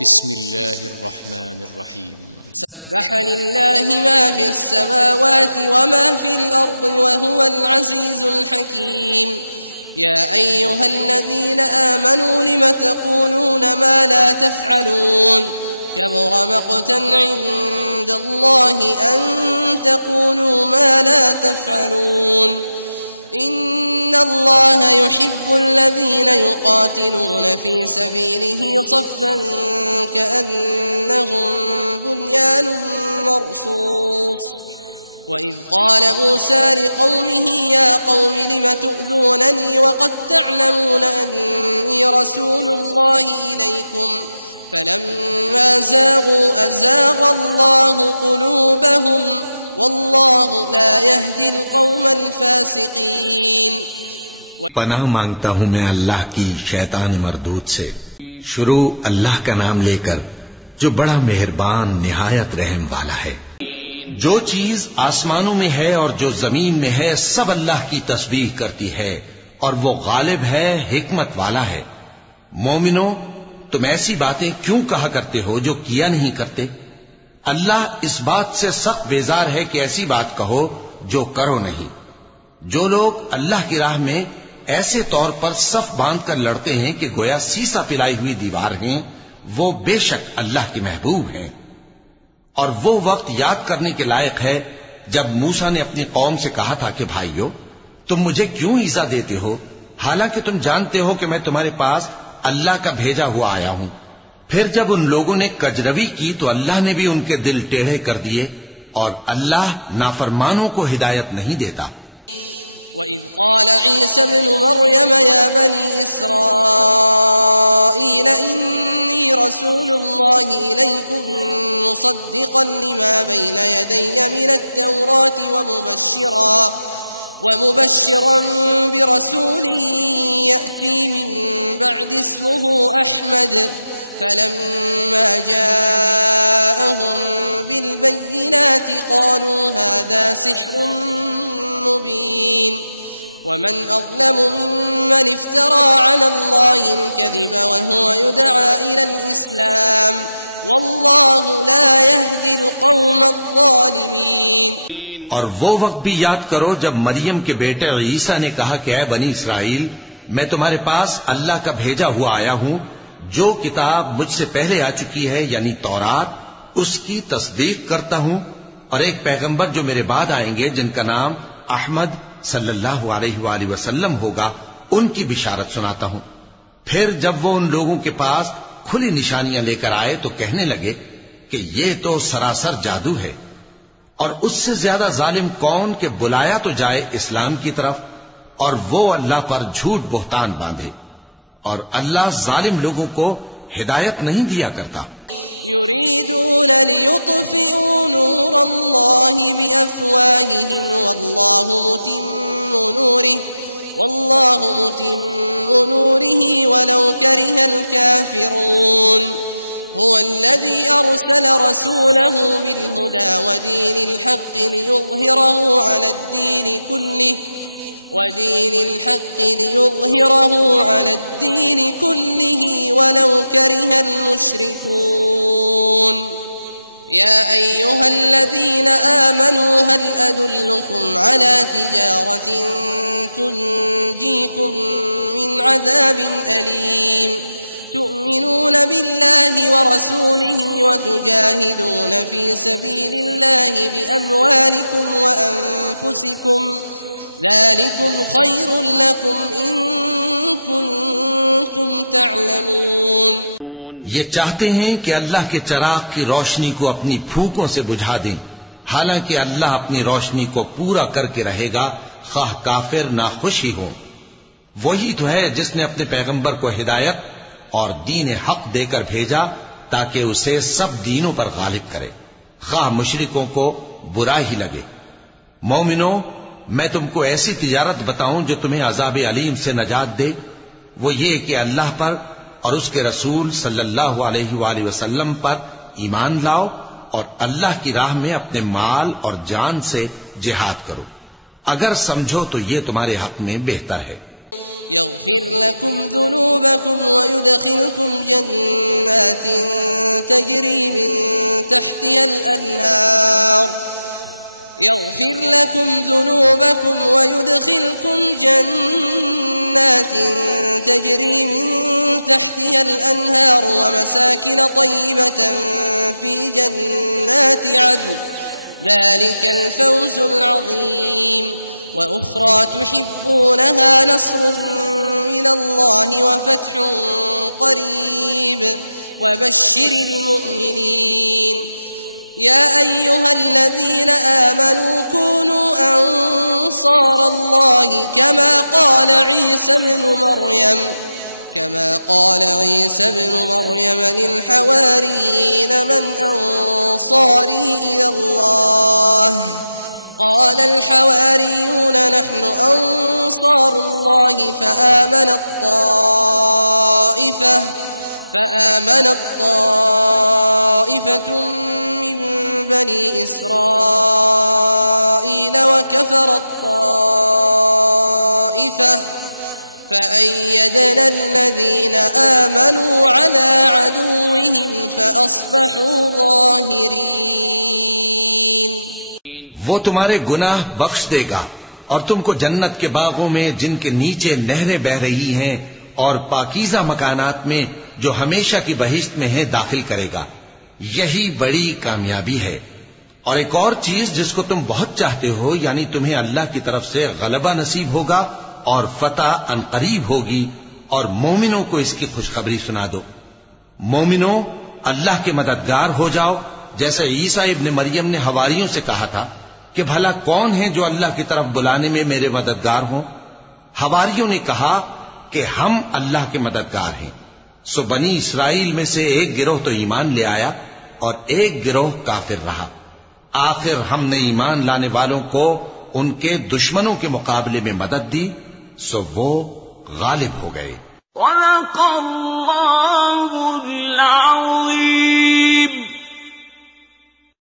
بسم الله الرحمن الرحيم سبح لله ما في السماوات وما في الأرض وهو العزيز الحكيم يا أيها الذين آمنوا لم تقولون ما لا تفعلون كبر مقتا عند الله أن تقولوا ما لا تفعلون إن الله يحب الذين يقاتلون في سبيله صفا كأنهم بنيان مرصوص وإذ قال موسى لقومه يا قوم لم تؤذونني وقد تعلمون أني رسول الله إليكم فلما زاغوا أزاغ الله قلوبهم واللہ لا يهدي القوم الفاسقین. پناہ مانگتا ہوں میں اللہ کی شیطان مردود سے. شروع اللہ کا نام لے کر جو بڑا مہربان نہایت رحم والا ہے. جو چیز آسمانوں میں ہے اور جو زمین میں ہے سب اللہ کی تسبیح کرتی ہے اور وہ غالب ہے حکمت والا ہے. مومنو تم ایسی باتیں کیوں کہا کرتے ہو جو کیا نہیں کرتے؟ اللہ اس بات سے سخت بیزار ہے کہ ایسی بات کہو جو کرو نہیں. جو لوگ اللہ کی راہ میں ایسے طور پر صف باندھ کر لڑتے ہیں کہ گویا سیسا پلائی ہوئی دیوار ہیں وہ بے شک اللہ کے محبوب ہیں. اور وہ وقت یاد کرنے کے لائق ہے جب موسیٰ نے اپنی قوم سے کہا تھا کہ بھائیو تم مجھے کیوں ایذا دیتے ہو حالانکہ تم جانتے ہو کہ میں تمہارے پاس اللہ کا بھیجا ہوا آیا ہوں. پھر جب ان لوگوں نے کجروی کی تو اللہ نے بھی ان کے دل ٹیڑھے کر دیے اور اللہ نافرمانوں کو ہدایت نہیں دیتا. وَإِذْ قَالَ عِيسَى ابْنُ مَرْيَمَ يَا بَنِي إِسْرَائِيلَ إِنِّي رَسُولُ اللَّهِ إِلَيْكُمْ مُصَدِّقًا لِمَا بَيْنَ يَدَيَّ مِنَ التَّوْرَاةِ ومبشرا برسول يأتي من بعد اسمه أحمد فلما جاءهم بالبينات قالوا هذا سحر مبين ومن أظلم ممن افترى على الله الكذب وهو يدعى إلى الإسلام والله لا يهدي القوم الظالمين. اور وہ وقت بھی یاد کرو جب مریم کے بیٹے عیسیٰ نے کہا کہ اے بنی اسرائیل میں تمہارے پاس اللہ کا بھیجا ہوا آیا ہوں جو کتاب مجھ سے پہلے آ چکی ہے یعنی تورات اس کی تصدیق کرتا ہوں اور ایک پیغمبر جو میرے بعد آئیں گے جن کا نام احمد صلی اللہ علیہ وآلہ وسلم ہوگا ان کی بشارت سناتا ہوں. پھر جب وہ ان لوگوں کے پاس کھلی نشانیاں لے کر آئے تو کہنے لگے کہ یہ تو سراسر جادو ہے. اور اس سے زیادہ ظالم کون کہ بلایا تو جائے اسلام کی طرف اور وہ اللہ پر جھوٹ بہتان باندھے. اور اللہ ظالم لوگوں کو ہدایت نہیں دیا کرتا. يريدون ليطفئوا نور الله بأفواههم والله متم نوره ولو كره الكافرون. هو الذي أرسل رسوله بالهدى ودين الحق ليظهره على الدين كله ولو كره المشركون. يا أيها الذين آمنوا هل أدلكم على تجارة تنجيكم من عذاب أليم تؤمنون بالله ورسوله وتجاهدون في سبيل الله بأموالكم وأنفسكم ذلكم خير لكم إن كنتم تعلمون. یہ چاہتے ہیں کہ اللہ کے چراغ کی روشنی کو اپنی پھونکوں سے بجھا دیں حالانکہ اللہ اپنی روشنی کو پورا کر کے رہے گا خواہ کافر نہ خوش ہی ہو. وہی تو ہے جس نے اپنے پیغمبر کو ہدایت اور دین حق دے کر بھیجا تاکہ اسے سب دینوں پر غالب کرے خواہ مشرکوں کو برا ہی لگے. مومنو میں تم کو ایسی تجارت بتاؤں جو تمہیں عذاب علیم سے نجات دے. وہ یہ کہ اللہ پر اور اس کے رسول صلی اللہ علیہ وآلہ وسلم پر ایمان لاؤ اور اللہ کی راہ میں اپنے مال اور جان سے جہاد کرو. اگر سمجھو تو یہ تمہارے حق میں بہتر ہے. يغفر لكم ذنوبكم ويدخلكم جنات تجري من تحتها الأنهار يغفر لكم ذنوبكم ويدخلكم جنات تجري من تحتها الأنهار ومساكن طيبة في جنات عدن ذلك الفوز العظيم وأخرى تحبونها نصر من الله وفتح قريب وبشر المؤمنين يا أيها الذين آمنوا كونوا أنصار الله كما قال عيسى بن مريم للحواريين من أنصاري إلى الله قال الحواريون نحن أنصار الله فآمنت طائفة من بني إسرائيل وكفرت طائفة فأيدنا الذين آمنوا على عدوهم فأصبحوا ظاهرين وہ تمہارے گناہ بخش دے گا اور تم کو جنت کے باغوں میں جن کے نیچے نہریں بہ رہی ہیں اور پاکیزہ مکانات میں جو ہمیشہ کی بہشت میں ہیں داخل کرے گا. یہی بڑی کامیابی ہے. اور ایک اور چیز جس کو تم بہت چاہتے ہو یعنی تمہیں اللہ کی طرف سے غلبہ نصیب ہوگا اور فتح عنقریب ہوگی اور مومنوں کو اس کی خوشخبری سنا دو. مومنوں اللہ کے مددگار ہو جاؤ جیسے عیسیٰ ابن مریم نے حواریوں سے کہا تھا کہ بھلا کون ہیں جو اللہ کی طرف بلانے میں میرے مددگار ہوں. حواریوں نے کہا کہ ہم اللہ کے مددگار ہیں. سو بنی اسرائیل میں سے ایک گروہ تو ایمان لے آیا اور ایک گروہ کافر رہا. آخر ہم نے ایمان لانے والوں کو ان کے دشمنوں کے مقابلے میں مدد دی سو وہ غالب ہو گئے. وَلَقَ اللَّهُ